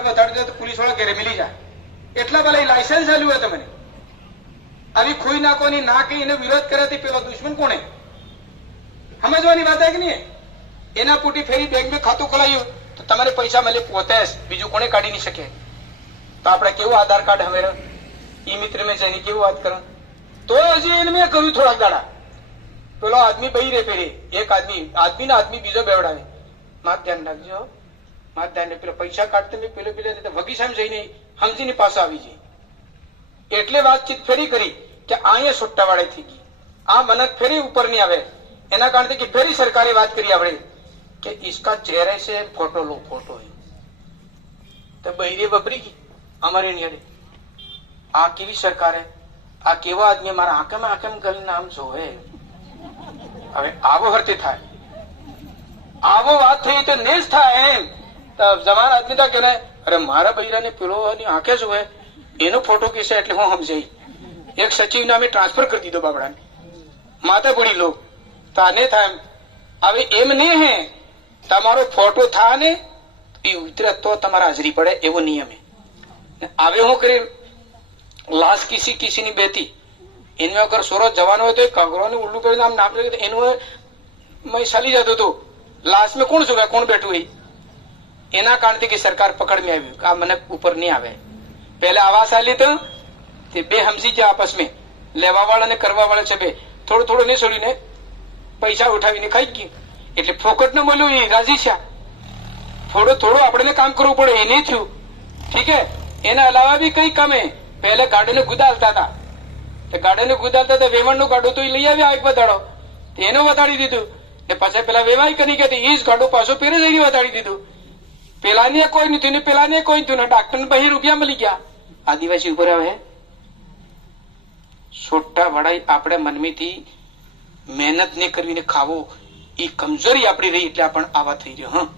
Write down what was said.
card બતાડજો તો police વાળા ઘરે મિલી જાય એટલા ભલે લાયસન્સ આલ્યું હોય તમને આવી ખોઈ નાખવાની ના કે એને વિરોધ કરે પેલો દુશ્મન કોણે સમજવાની વાત છે કે નહીં એના પૂટી ફેરી બેંકમાં ખાતું ખોલાયું તો તમારે પૈસા મળે પોતે જ બીજું કોને કાઢી નહીં શકે તો આપણે કેવું આધાર કાર્ડ હવે ઈ મિત્ર મેં જઈને કેવું વાત કરો તો હજી એને મેં કર્યું થોડાક દાડા પેલો આદમી બહી રે ફેરી એક આદમી ના આદમી બીજો બેવડાવે માર ધ્યાન રાખજો માર ધ્યાન પેલો પૈસા કાઢતે મેં પેલો વગી સામે જઈને સમજીને પાછા આવી જાય એટલે વાતચીત ફેરી કરી કે અહીંયા સુટ્ટાવાળે થઈ ગઈ આ મનક ફેરી ઉપર નહીં આવે એના કારણે કે ફેરી સરકારે વાત કરી આપણે કે इसका चेहरे से फोटो लो फोटो तो बहिरे बबरी गई અમારી નિયડે આ કેવી સરકાર હે આ કેવો આદમી મારા આંખેમાં ગલી નામ જોવે હવે આવો હરતે થાય આવો વાત થઈ તો નેસ થાય એમ જવાન આદમી તો કે અરે મારા બૈરાને પેલો આંખે જોવે એનો ફોટો કેસે એટલે હું સમજાઈ એક સચિવ નામે ટ્રાન્સફર કરી દીધો બાબડાને માથે પડી લો તાને થાય હવે એમ નહીં હે તમારો ફોટો થા ને એ ઉતરે તો તમારા હાજરી પડે એવો નિયમ આવે હું કરી લાશ કિસી ની બેતી એનું અગર સુરત જવાનો હોય તો કાંકરો ને ઉલ્લુ કરીને આમ નામ એનું મેં ચાલી જતો હતો લાશ મેં કોણ જોવે કોણ બેઠું હોય એના કારણથી કે સરકાર પકડ में આવ્યું આ મને ઉપર નહીં આવે પહેલા આવાસ આલી તો તે બે સમજી ગયા આપસ में લેવા વાળા ને કરવા વાળા છે બે થોડું ને છોડીને પૈસા ઉઠાવીને ખાઈ ગયું એટલે ફોકટ ન મળ્યું એ રાજી છે થોડું આપણે કામ કરવું પડે એ નહીં થયું ઠીક હે એના અલાવા બી કઈ કમે પહેલા ગાડીને ગુદાલતા હતા તો ગાડીને ગુદાલતા હતા વેવણનું ગાડું તો એ લઈ આવ્યા એક બતાડો એનો બતાડી દીધું ને પછી પેલા વેવાઈ કરી કે એ જ ગાડું પાછો પેરે જઈને બતાડી દીધું પેલાને કોઈ નથી ને પેલાને કોઈ નથી ને ડાક્ટર ને બહી રૂપિયા મળી ગયા આદિવાસી ઉપર હવે છોટા વડાઈ આપણે મનમીથી મહેનત ને કરીને ખાવો એ કમજોરી આપણી રહી એટલે આપણે આવા થઈ રહ્યો હા